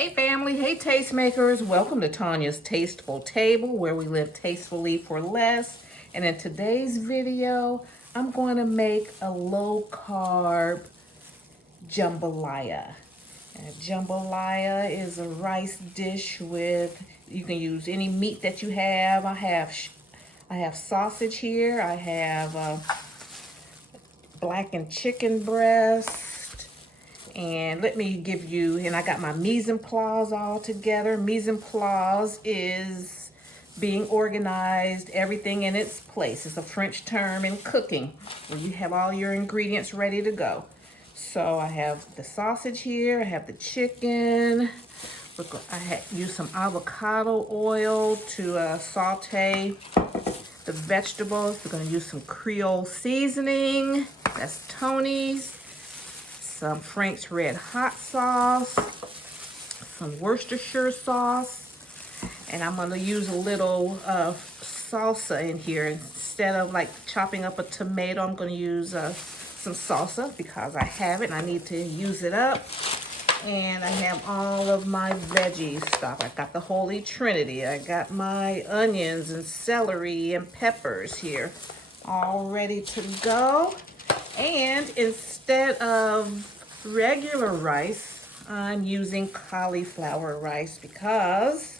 Hey family, hey tastemakers, welcome to Tanya's Tasteful Table where we live tastefully for less. And in today's video, I'm going to make a low carb jambalaya. And jambalaya is a rice dish with, you can use any meat that you have. I have sausage here, I have blackened chicken breast. And let me give you, and I got my mise en place all together. Mise en place is being organized, everything in its place. It's a French term in cooking where you have all your ingredients ready to go. So I have the sausage here, I have the chicken. I used some avocado oil to saute the vegetables. We're gonna use some Creole seasoning, that's Tony's. Some Frank's Red Hot Sauce, some Worcestershire sauce, and I'm gonna use a little salsa in here. Instead of like chopping up a tomato, I'm gonna use some salsa because I have it and I need to use it up. And I have all of my veggie stuff. I got the Holy Trinity. I got my onions and celery and peppers here, all ready to go. And instead of regular rice, I'm using cauliflower rice because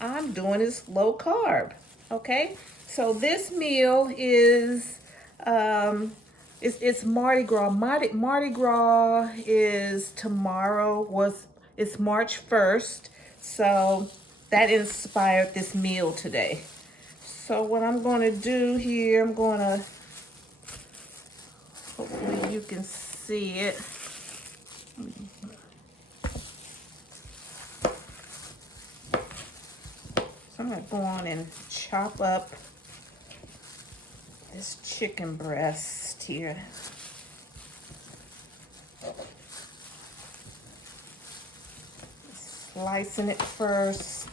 I'm doing this low carb, okay? So this meal is, it's Mardi Gras. Mardi Gras is tomorrow, it's March 1st. So that inspired this meal today. So what I'm gonna do here, hopefully you can see it. So I'm gonna go on and chop up this chicken breast here. Slicing it first.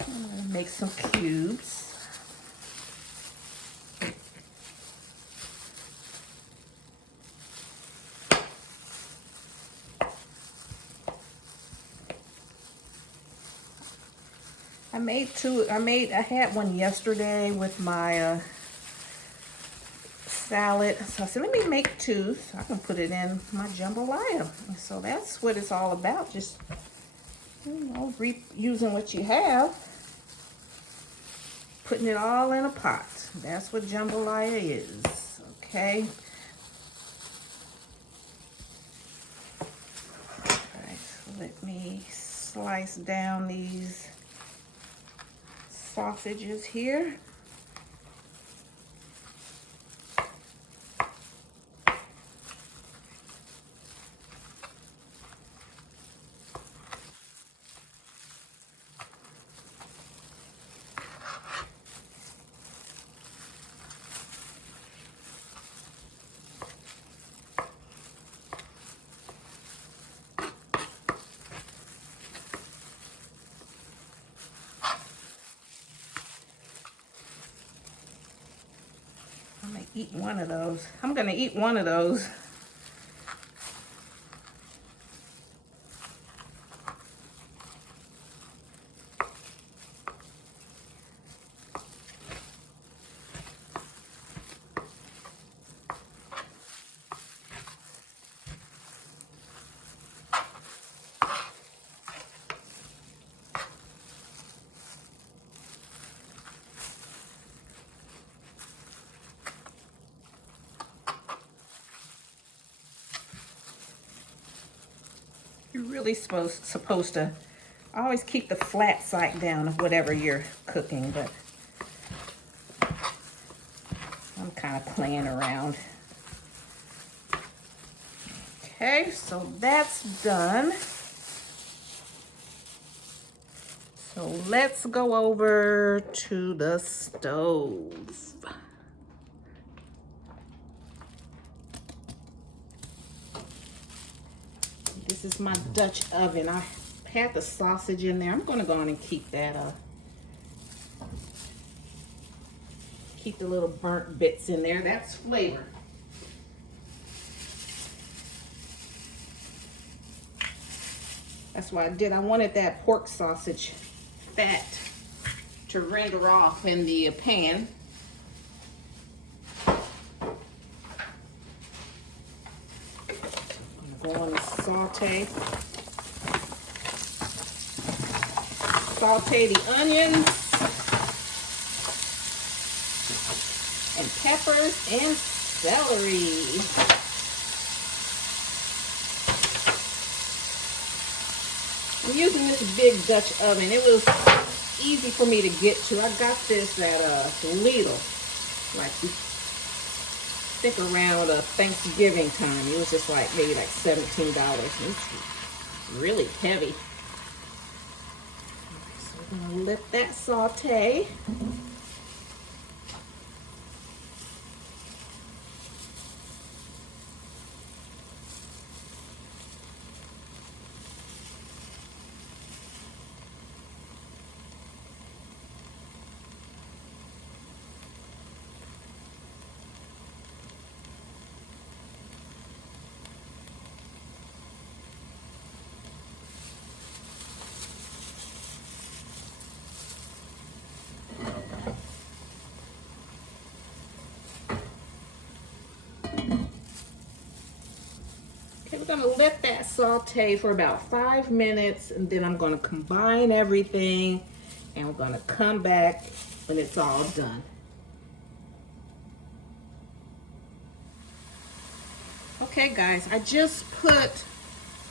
I'm gonna make some cubes. I had one yesterday with my salad. So I said, let me make two so I can put it in my jambalaya. And so that's what it's all about. Just, reusing what you have. Putting it all in a pot. That's what jambalaya is, okay? All right, so let me slice down these sausages here. Eat one of those. I'm gonna eat one of those. You're really supposed to always keep the flat side down of whatever you're cooking, but I'm kind of playing around. Okay, so that's done. So let's go over to the stove. This is my Dutch oven. I had the sausage in there. I'm going to go on and keep keep the little burnt bits in there. That's flavor. That's what I did. I wanted that pork sausage fat to render off in the pan. I'm going to saute the onions and peppers and celery. I'm using this big Dutch oven. It was easy for me to get to. I got this at Lidl, like I think around Thanksgiving time. It was just like maybe like $17. It's really heavy. So we're gonna let that saute. Okay, we're gonna let that saute for about 5 minutes, and then I'm gonna combine everything, and we're gonna come back when it's all done. Okay guys, I just put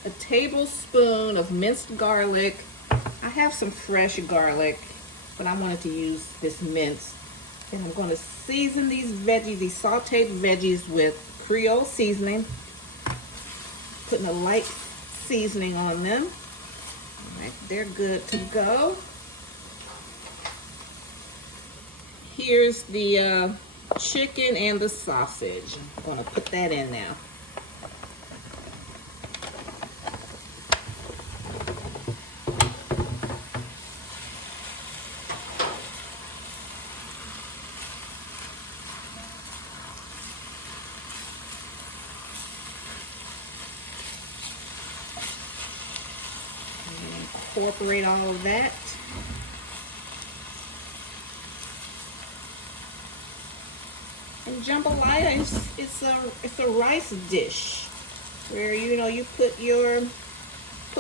a tablespoon of minced garlic. I have some fresh garlic, but I wanted to use this minced. And I'm gonna season these veggies, these sauteed veggies with Creole seasoning. Putting a light seasoning on them. All right, they're good to go. Here's the chicken and the sausage. I'm going to put that in now. Incorporate all of that. And jambalaya it's a rice dish where you put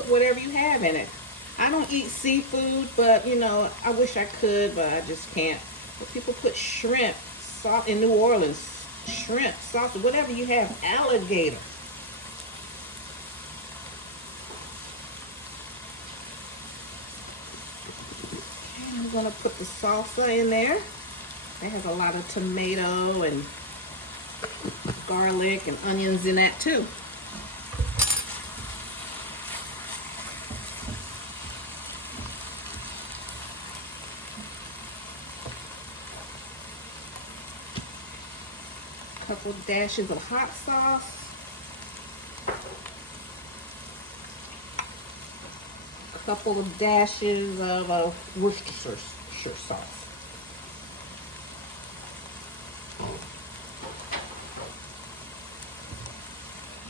whatever you have in it. I don't eat seafood, but I wish I could, but I just can't. But people put shrimp, salt in New Orleans, shrimp, salt, whatever you have, alligator. I'm gonna put the salsa in there. It has a lot of tomato and garlic and onions in that too. A couple dashes of hot sauce. Couple of dashes of Worcestershire sauce.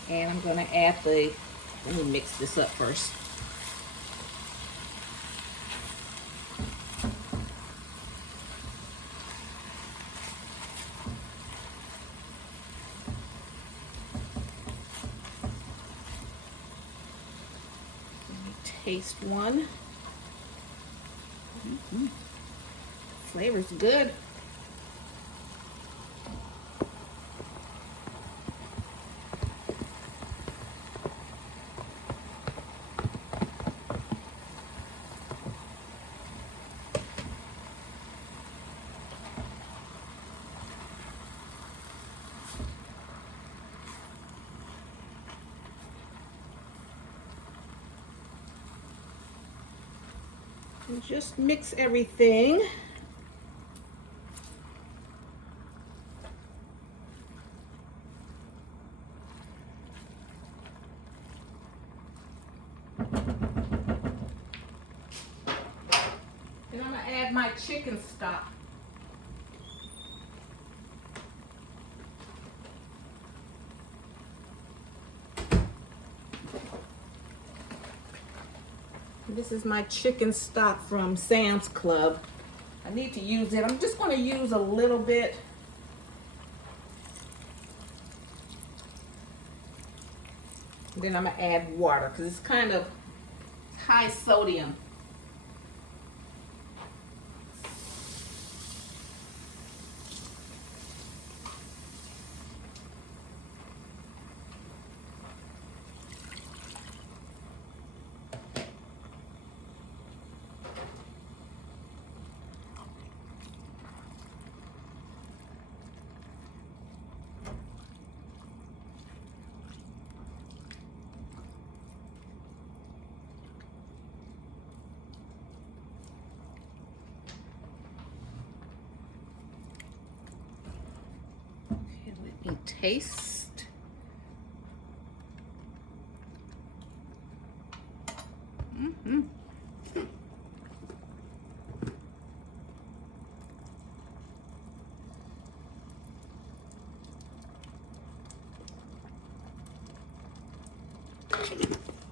And I'm going to add let me mix this up first. Taste one. Flavor's good. And just mix everything. And I'm gonna add my chicken stock. This is my chicken stock from Sam's Club. I need to use it. I'm just going to use a little bit. Then I'm going to add water because it's kind of high sodium. Taste.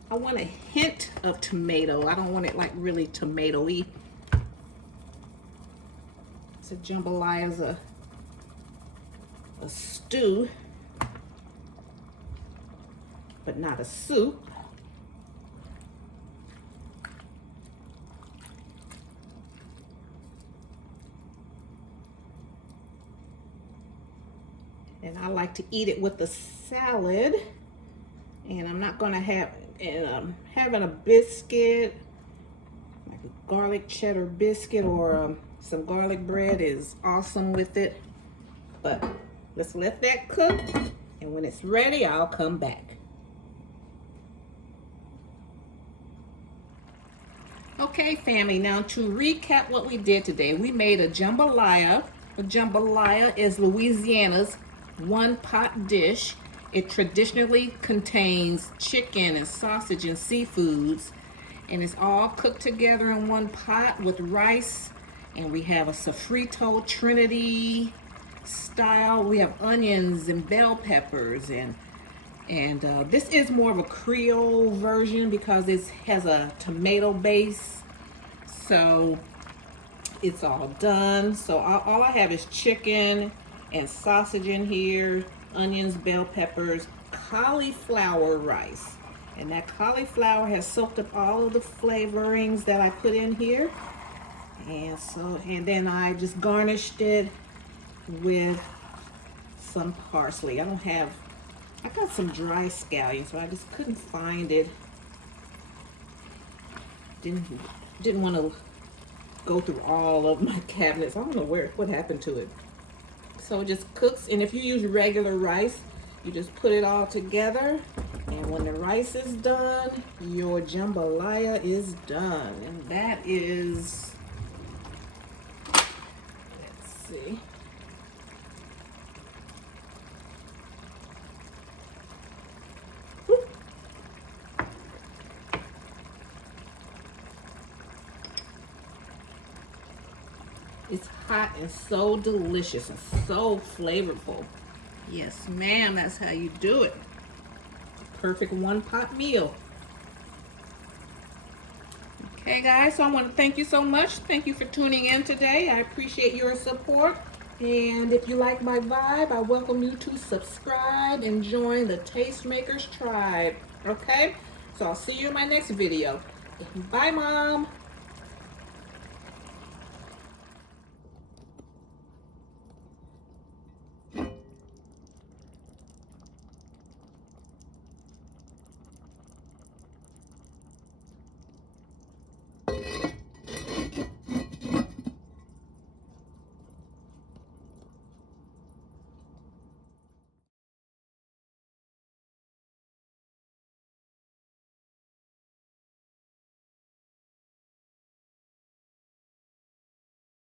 I want a hint of tomato. I don't want it like really tomato-y. So jambalaya is a stew, but not a soup. And I like to eat it with a salad. And I'm not gonna have, having a biscuit, like a garlic cheddar biscuit or some garlic bread is awesome with it. But let's let that cook, and when it's ready, I'll come back. Okay, family, now to recap what we did today, we made a jambalaya. A jambalaya is Louisiana's one-pot dish. It traditionally contains chicken and sausage and seafoods, and it's all cooked together in one pot with rice, and we have a sofrito trinity style. We have onions and bell peppers, and this is more of a Creole version because it has a tomato base. So it's all done. So all I have is chicken and sausage in here, onions, bell peppers, cauliflower rice. And that cauliflower has soaked up all of the flavorings that I put in here. And then I just garnished it with some parsley. I got some dry scallions, so I just couldn't find it. Didn't want to go through all of my cabinets. I don't know what happened to it. So it just cooks, and if you use regular rice, you just put it all together, and when the rice is done, your jambalaya is done. And that is, let's see. It's hot and so delicious and so flavorful. Yes, ma'am, that's how you do it. Perfect one-pot meal. Okay, guys, so I want to thank you so much. Thank you for tuning in today. I appreciate your support. And if you like my vibe, I welcome you to subscribe and join the Tastemakers tribe. Okay? So I'll see you in my next video. Bye, Mom.